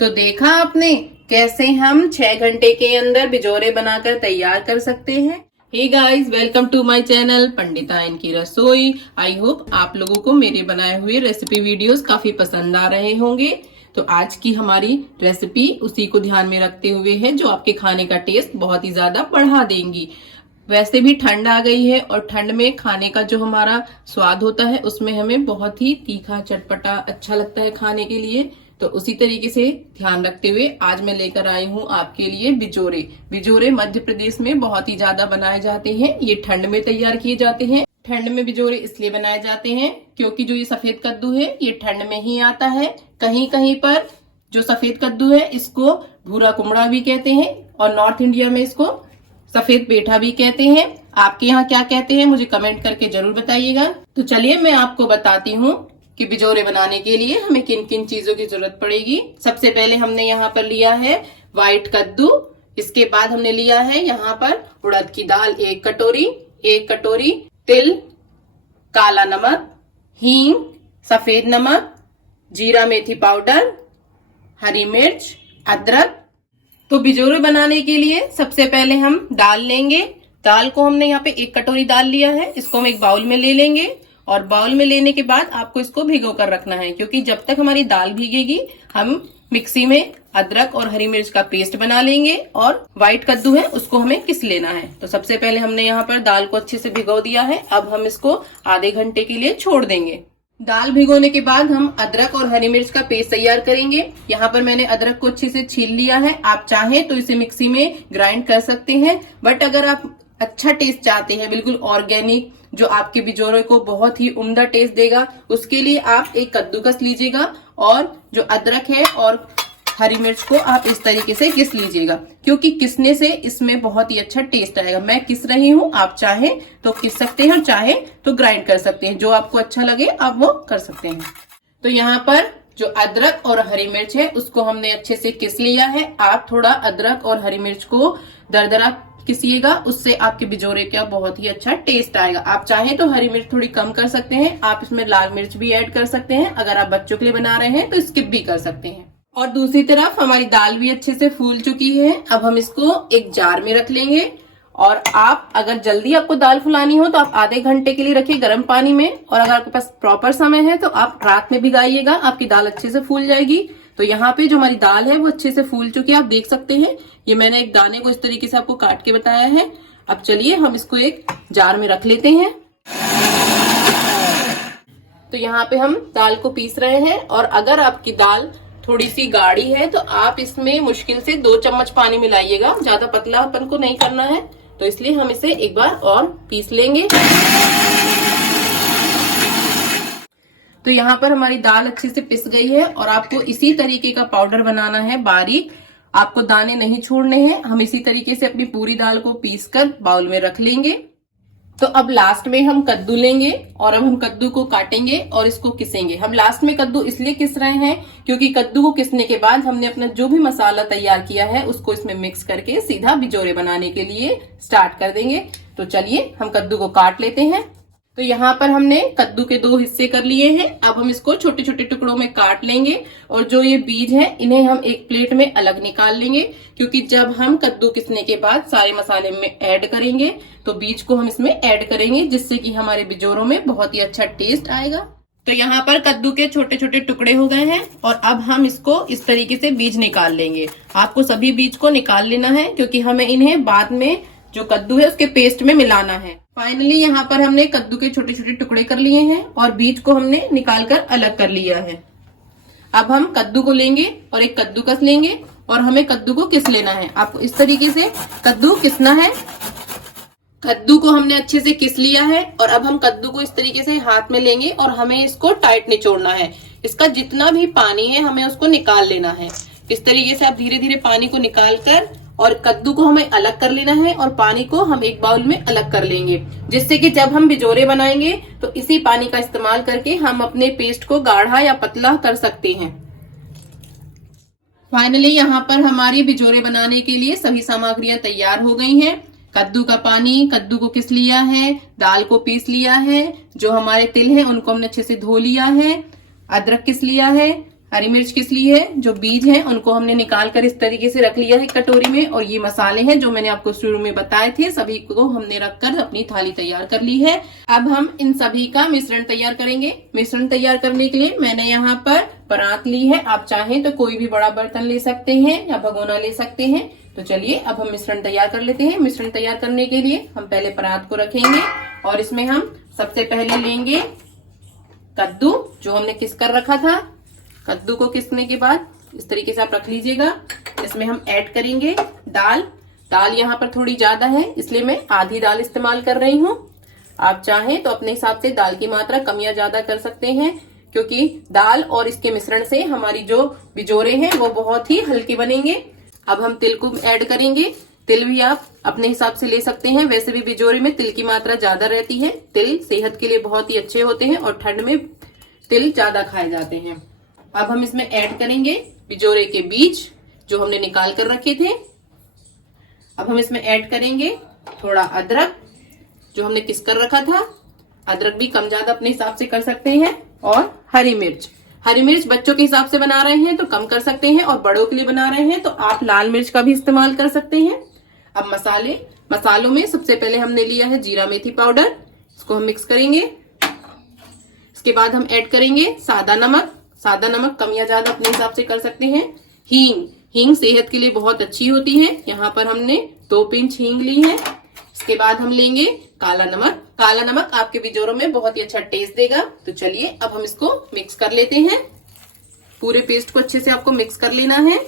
तो देखा आपने कैसे हम 6 घंटे के अंदर बिजोरे बनाकर तैयार कर सकते हैं। Hey guys, welcome to my channel Panditain ki रसोई। आई होप आप लोगों को मेरे बनाए हुए रेसिपी वीडियोस काफी पसंद आ रहे होंगे। तो आज की हमारी रेसिपी उसी को ध्यान में रखते हुए है, जो आपके खाने का टेस्ट बहुत ही ज्यादा बढ़ा देंगी। वैसे भी ठंड आ गई है और ठंड में खाने का जो हमारा स्वाद होता है उसमें हमें बहुत ही तीखा चटपटा अच्छा लगता है खाने के लिए। तो उसी तरीके से ध्यान रखते हुए आज मैं लेकर आई हूँ आपके लिए बिजोरे। बिजोरे मध्य प्रदेश में बहुत ही ज्यादा बनाए जाते हैं। ये ठंड में तैयार किए जाते हैं। ठंड में बिजोरे इसलिए बनाए जाते हैं क्योंकि जो ये सफेद कद्दू है ये ठंड में ही आता है। कहीं कहीं पर जो सफेद कद्दू है इसको भूरा कुमड़ा भी कहते हैं और नॉर्थ इंडिया में इसको सफेद पेठा भी कहते हैं। आपके यहाँ क्या कहते हैं मुझे कमेंट करके जरूर बताइएगा। तो चलिए मैं आपको बताती हूँ कि बिजोरे बनाने के लिए हमें किन किन चीजों की जरूरत पड़ेगी। सबसे पहले हमने यहाँ पर लिया है व्हाइट कद्दू। इसके बाद हमने लिया है यहाँ पर उड़द की दाल 1 कटोरी, 1 कटोरी तिल, काला नमक, हींग, सफेद नमक, जीरा मेथी पाउडर, हरी मिर्च, अदरक। तो बिजोरे बनाने के लिए सबसे पहले हम दाल लेंगे। दाल को हमने यहाँ पे 1 कटोरी दाल लिया है। इसको हम एक बाउल में ले लेंगे और बाउल में लेने के बाद आपको इसको भिगो कर रखना है, क्योंकि जब तक हमारी दाल भीगेगी हम मिक्सी में अदरक और हरी मिर्च का पेस्ट बना लेंगे और व्हाइट कद्दू है उसको हमें किस लेना है। तो सबसे पहले हमने यहाँ पर दाल को अच्छे से भिगो दिया है। अब हम इसको आधे घंटे के लिए छोड़ देंगे। दाल भिगोने के बाद हम अदरक और हरी मिर्च का पेस्ट तैयार करेंगे। यहाँ पर मैंने अदरक को अच्छे से छील लिया है। आप चाहें तो इसे मिक्सी में ग्राइंड कर सकते हैं, बट अगर आप अच्छा टेस्ट चाहते हैं, बिल्कुल ऑर्गेनिक, जो आपके बिजोरे को बहुत ही उम्दा टेस्ट देगा, उसके लिए आप एक कद्दूकस लीजिएगा और जो अदरक है और हरी मिर्च को आप इस तरीके से घिस लीजिएगा, क्योंकि घिसने से इसमें बहुत ही अच्छा टेस्ट आएगा। मैं घिस रही हूँ, आप चाहें तो घिस सकते हैं और चाहे तो ग्राइंड कर सकते हैं। जो आपको अच्छा लगे आप वो कर सकते हैं। तो यहाँ पर जो अदरक और हरी मिर्च है उसको हमने अच्छे से घिस लिया है। आप थोड़ा अदरक और हरी मिर्च को दरदरा घिसिएगा, उससे आपके बिजोरे का बहुत ही अच्छा टेस्ट आएगा। आप चाहें तो हरी मिर्च थोड़ी कम कर सकते हैं। आप इसमें लाल मिर्च भी ऐड कर सकते हैं। अगर आप बच्चों के लिए बना रहे हैं तो स्किप भी कर सकते हैं। और दूसरी तरफ हमारी दाल भी अच्छे से फूल चुकी है। अब हम इसको एक जार में रख लेंगे और आप अगर जल्दी आपको दाल फुलानी हो तो आप आधे घंटे के लिए रखिए गर्म पानी में, और अगर आपके पास प्रॉपर समय है तो आप रात में भिगाइएगा, आपकी दाल अच्छे से फूल जाएगी। तो यहाँ पे जो हमारी दाल है वो अच्छे से फूल चुकी है, आप देख सकते हैं। ये मैंने एक दाने को इस तरीके से आपको काट के बताया है। अब चलिए हम इसको एक जार में रख लेते हैं। तो यहाँ पे हम दाल को पीस रहे हैं, और अगर आपकी दाल थोड़ी सी गाढ़ी है तो आप इसमें मुश्किल से 2 चम्मच पानी मिलाइएगा। ज्यादा पतला अपन को नहीं करना है, तो इसलिए हम इसे एक बार और पीस लेंगे। तो यहाँ पर हमारी दाल अच्छे से पिस गई है और आपको इसी तरीके का पाउडर बनाना है, बारीक। आपको दाने नहीं छोड़ने हैं। हम इसी तरीके से अपनी पूरी दाल को पीसकर बाउल में रख लेंगे। तो अब लास्ट में हम कद्दू लेंगे और अब हम कद्दू को काटेंगे और इसको किसेंगे। हम लास्ट में कद्दू इसलिए किस रहे हैं क्योंकि कद्दू को किसने के बाद हमने अपना जो भी मसाला तैयार किया है उसको इसमें मिक्स करके सीधा बिजोरे बनाने के लिए स्टार्ट कर देंगे। तो चलिए हम कद्दू को काट लेते हैं। तो यहाँ पर हमने कद्दू के 2 हिस्से कर लिए हैं। अब हम इसको छोटे छोटे टुकड़ों में काट लेंगे और जो ये बीज है इन्हें हम एक प्लेट में अलग निकाल लेंगे, क्योंकि जब हम कद्दू किसने के बाद सारे मसाले में ऐड करेंगे तो बीज को हम इसमें ऐड करेंगे, जिससे कि हमारे बिजोरों में बहुत ही अच्छा टेस्ट आएगा। तो यहाँ पर कद्दू के छोटे छोटे टुकड़े हो गए हैं और अब हम इसको इस तरीके से बीज निकाल लेंगे। आपको सभी बीज को निकाल लेना है, क्योंकि हमें इन्हें बाद में जो कद्दू है उसके पेस्ट में मिलाना है। फाइनली यहाँ पर हमने कद्दू के छोटे छोटे टुकड़े कर लिए हैं और बीज को हमने निकाल कर अलग कर लिया है। अब हम कद्दू को लेंगे और एक कद्दूकस लेंगे और हमें कद्दू को किस लेना है। आपको इस तरीके से कद्दू किसना है। कद्दू को हमने अच्छे से किस लिया है और अब हम कद्दू को इस तरीके से हाथ में लेंगे और हमें इसको टाइट निचोड़ना है। इसका जितना भी पानी है हमें उसको निकाल लेना है। इस तरीके से आप धीरे धीरे पानी को निकाल कर और कद्दू को हमें अलग कर लेना है और पानी को हम एक बाउल में अलग कर लेंगे, जिससे कि जब हम बिजोरे बनाएंगे तो इसी पानी का इस्तेमाल करके हम अपने पेस्ट को गाढ़ा या पतला कर सकते हैं। फाइनली यहाँ पर हमारी बिजोरे बनाने के लिए सभी सामग्रियां तैयार हो गई हैं। कद्दू का पानी, कद्दू को किस लिया है, दाल को पीस लिया है, जो हमारे तिल हैं उनको हमने अच्छे से धो लिया है, अदरक किस लिया है, हरी मिर्च किस लिए है, जो बीज है उनको हमने निकाल कर इस तरीके से रख लिया है कटोरी में। और ये मसाले हैं जो मैंने आपको शुरू में बताए थे, सभी को हमने रखकर अपनी थाली तैयार कर ली है। अब हम इन सभी का मिश्रण तैयार करेंगे। मिश्रण तैयार करने के लिए मैंने यहाँ पर परात ली है। आप चाहें तो कोई भी बड़ा बर्तन ले सकते हैं या भगोना ले सकते हैं। तो चलिए अब हम मिश्रण तैयार कर लेते हैं। मिश्रण तैयार करने के लिए हम पहले परात को रखेंगे और इसमें हम सबसे पहले लेंगे कद्दू, जो हमने किस कर रखा था। कद्दू को किसने के बाद इस तरीके से आप रख लीजिएगा। इसमें हम ऐड करेंगे दाल। दाल यहाँ पर थोड़ी ज्यादा है इसलिए मैं आधी दाल इस्तेमाल कर रही हूँ। आप चाहें तो अपने हिसाब से दाल की मात्रा कम या ज्यादा कर सकते हैं, क्योंकि दाल और इसके मिश्रण से हमारी जो बिजोरे हैं वो बहुत ही हल्के बनेंगे। अब हम तिल को ऐड करेंगे। तिल भी आप अपने हिसाब से ले सकते हैं, वैसे भी बिजोरे में तिल की मात्रा ज्यादा रहती है। तिल सेहत के लिए बहुत ही अच्छे होते हैं और ठंड में तिल ज्यादा खाए जाते हैं। अब हम इसमें ऐड करेंगे बिजोरे के बीज जो हमने निकाल कर रखे थे। अब हम इसमें ऐड करेंगे थोड़ा अदरक जो हमने किस कर रखा था। अदरक भी कम ज्यादा अपने हिसाब से कर सकते हैं। और हरी मिर्च, हरी मिर्च बच्चों के हिसाब से बना रहे हैं तो कम कर सकते हैं, और बड़ों के लिए बना रहे हैं तो आप लाल मिर्च का भी इस्तेमाल कर सकते हैं। अब मसालों में सबसे पहले हमने लिया है जीरा मेथी पाउडर, इसको हम मिक्स करेंगे। इसके बाद हम ऐड करेंगे सादा नमक। सादा नमक कम या ज्यादा अपने हिसाब से कर सकते हैं। हींग सेहत के लिए बहुत अच्छी होती है। यहाँ पर हमने 2 पिंच हींग ली है। इसके बाद हम लेंगे काला नमक। काला नमक आपके बिजोरों में बहुत ही अच्छा टेस्ट देगा। तो चलिए अब हम इसको मिक्स कर लेते हैं। पूरे पेस्ट को अच्छे से आपको मिक्स कर लेना है।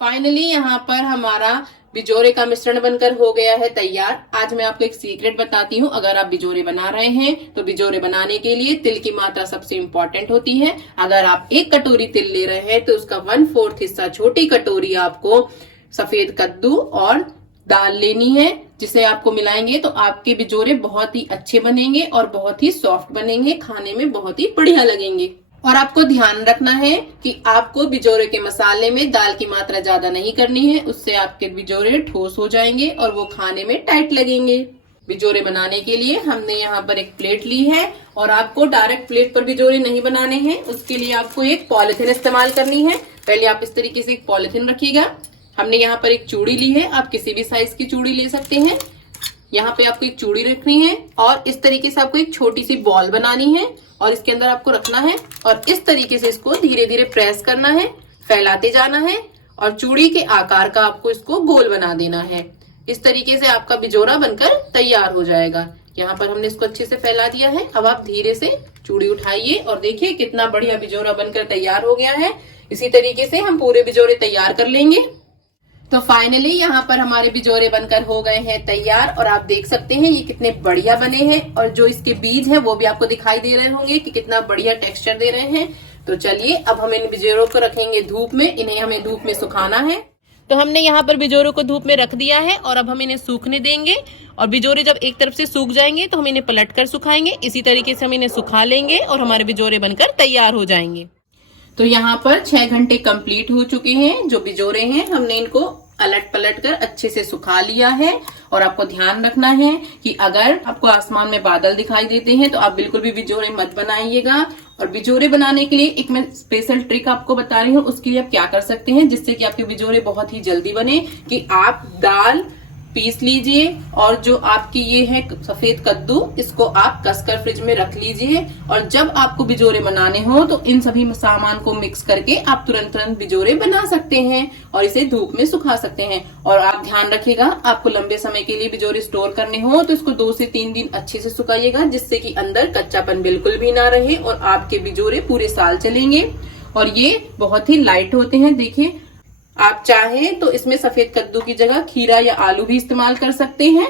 फाइनली यहाँ पर हमारा बिजोरे का मिश्रण बनकर हो गया है तैयार। आज मैं आपको एक सीक्रेट बताती हूँ। अगर आप बिजोरे बना रहे हैं तो बिजोरे बनाने के लिए तिल की मात्रा सबसे इम्पोर्टेंट होती है। अगर आप 1 कटोरी तिल ले रहे हैं तो उसका 1/4 हिस्सा छोटी कटोरी आपको सफेद कद्दू और दाल लेनी है, जिसे आपको मिलाएंगे तो आपके बिजोरे बहुत ही अच्छे बनेंगे और बहुत ही सॉफ्ट बनेंगे, खाने में बहुत ही बढ़िया लगेंगे। और आपको ध्यान रखना है कि आपको बिजोरे के मसाले में दाल की मात्रा ज्यादा नहीं करनी है, उससे आपके बिजोरे ठोस हो जाएंगे और वो खाने में टाइट लगेंगे। बिजोरे बनाने के लिए हमने यहाँ पर एक प्लेट ली है और आपको डायरेक्ट प्लेट पर बिजोरे नहीं बनाने हैं, उसके लिए आपको एक पॉलिथीन इस्तेमाल करनी है। पहले आप इस तरीके से एक पॉलिथीन रखिएगा। हमने यहाँ पर एक चूड़ी ली है, आप किसी भी साइज की चूड़ी ले सकते हैं। यहाँ पे आपको एक चूड़ी रखनी है और इस तरीके से आपको एक छोटी सी बॉल बनानी है और इसके अंदर आपको रखना है और इस तरीके से इसको धीरे धीरे प्रेस करना है, फैलाते जाना है और चूड़ी के आकार का आपको इसको गोल बना देना है। इस तरीके से आपका बिजोरा बनकर तैयार हो जाएगा। यहाँ पर हमने इसको अच्छे से फैला दिया है। अब आप धीरे से चूड़ी उठाइए और देखिए कितना बढ़िया बिजोरा बनकर तैयार हो गया है। इसी तरीके से हम पूरे बिजोरे तैयार कर लेंगे। तो फाइनली यहाँ पर हमारे बिजोरे बनकर हो गए हैं तैयार और आप देख सकते हैं ये कितने बढ़िया बने हैं और जो इसके बीज हैं वो भी आपको दिखाई दे रहे होंगे कि कितना बढ़िया टेक्सचर दे रहे हैं। तो चलिए अब हम इन बिजोरों को रखेंगे धूप में। इन्हें हमें धूप में सुखाना है। तो हमने यहाँ पर बिजोरों को धूप में रख दिया है और अब हम इन्हें सूखने देंगे और बिजोरे जब एक तरफ से सूख जाएंगे तो हम इन्हें पलट कर सुखाएंगे। इसी तरीके से हम इन्हें सुखा लेंगे और हमारे बिजोरे बनकर तैयार हो जाएंगे। तो यहाँ पर 6 घंटे कंप्लीट हो चुके हैं। जो बिजोरे हैं हमने इनको अलट पलट कर अच्छे से सुखा लिया है। और आपको ध्यान रखना है कि अगर आपको आसमान में बादल दिखाई देते हैं तो आप बिल्कुल भी बिजोरे मत बनाइएगा। और बिजोरे बनाने के लिए एक मैं स्पेशल ट्रिक आपको बता रही हूँ, उसके लिए आप क्या कर सकते हैं जिससे कि आपके बिजोरे बहुत ही जल्दी बने, कि आप दाल पीस लीजिए और जो आपकी ये है सफेद कद्दू, इसको आप कसकर फ्रिज में रख लीजिए और जब आपको बिजोरे बनाने हो तो इन सभी सामान को मिक्स करके आप तुरंत बिजोरे बना सकते हैं और इसे धूप में सुखा सकते हैं। और आप ध्यान रखिएगा, आपको लंबे समय के लिए बिजोरे स्टोर करने हो तो इसको 2 से 3 दिन अच्छे से सुखाइएगा, जिससे कि अंदर कच्चापन बिल्कुल भी ना रहे और आपके बिजोरे पूरे साल चलेंगे। और ये बहुत ही लाइट होते हैं। देखिए, आप चाहें तो इसमें सफेद कद्दू की जगह खीरा या आलू भी इस्तेमाल कर सकते हैं।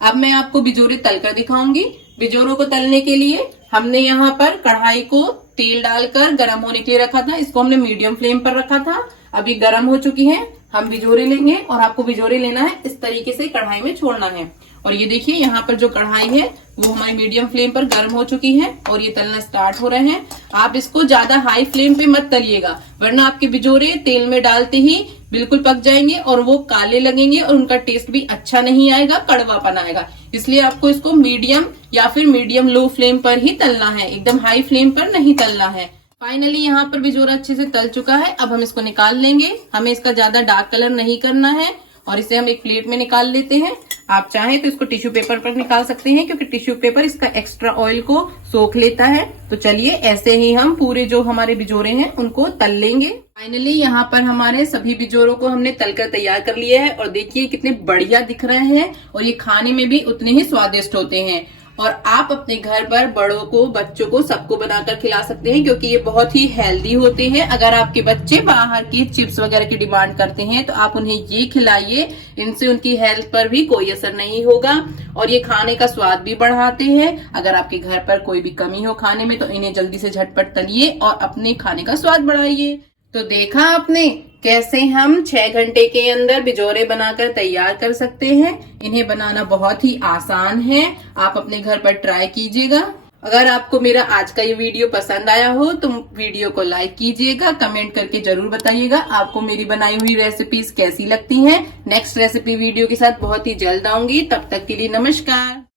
अब मैं आपको बिजोरे तलकर दिखाऊंगी। बिजोरों को तलने के लिए हमने यहाँ पर कढ़ाई को तेल डालकर गर्म होने के लिए रखा था। इसको हमने मीडियम फ्लेम पर रखा था। अभी गर्म हो चुकी है। हम बिजोरे लेंगे और आपको बिजोरे लेना है इस तरीके से कढ़ाई में छोड़ना है। और ये देखिए यहाँ पर जो कढ़ाई है वो हमारी मीडियम फ्लेम पर गर्म हो चुकी है और ये तलना स्टार्ट हो रहे हैं। आप इसको ज्यादा हाई फ्लेम पे मत तलिएगा, वरना आपके बिजोरे तेल में डालते ही बिल्कुल पक जाएंगे और वो काले लगेंगे और उनका टेस्ट भी अच्छा नहीं आएगा, कड़वापन आएगा। इसलिए आपको इसको मीडियम या फिर मीडियम लो फ्लेम पर ही तलना है, एकदम हाई फ्लेम पर नहीं तलना है। फाइनली यहाँ पर बिजोरा अच्छे से तल चुका है। अब हम इसको निकाल लेंगे। हमें इसका ज्यादा डार्क कलर नहीं करना है और इसे हम एक प्लेट में निकाल लेते हैं। आप चाहें तो इसको टिश्यू पेपर पर निकाल सकते हैं क्योंकि टिश्यू पेपर इसका एक्स्ट्रा ऑयल को सोख लेता है। तो चलिए ऐसे ही हम पूरे जो हमारे बिजोरे हैं उनको तल लेंगे। फाइनली यहाँ पर हमारे सभी बिजोरों को हमने तलकर तैयार कर लिया है और देखिए कितने बढ़िया दिख रहे हैं और ये खाने में भी उतने ही स्वादिष्ट होते हैं। और आप अपने घर पर बड़ों को, बच्चों को, सबको बनाकर खिला सकते हैं क्योंकि ये बहुत ही हेल्दी होते हैं। अगर आपके बच्चे बाहर की चिप्स वगैरह की डिमांड करते हैं तो आप उन्हें ये खिलाइए, इनसे उनकी हेल्थ पर भी कोई असर नहीं होगा और ये खाने का स्वाद भी बढ़ाते हैं। अगर आपके घर पर कोई भी कमी हो खाने में तो इन्हें जल्दी से झटपट तलिए और अपने खाने का स्वाद बढ़ाइए। तो देखा आपने कैसे हम 6 घंटे के अंदर बिजोरे बनाकर तैयार कर सकते हैं। इन्हें बनाना बहुत ही आसान है, आप अपने घर पर ट्राई कीजिएगा। अगर आपको मेरा आज का ये वीडियो पसंद आया हो तो वीडियो को लाइक कीजिएगा, कमेंट करके जरूर बताइएगा आपको मेरी बनाई हुई रेसिपीज कैसी लगती हैं। नेक्स्ट रेसिपी वीडियो के साथ बहुत ही जल्द आऊंगी, तब तक के लिए नमस्कार।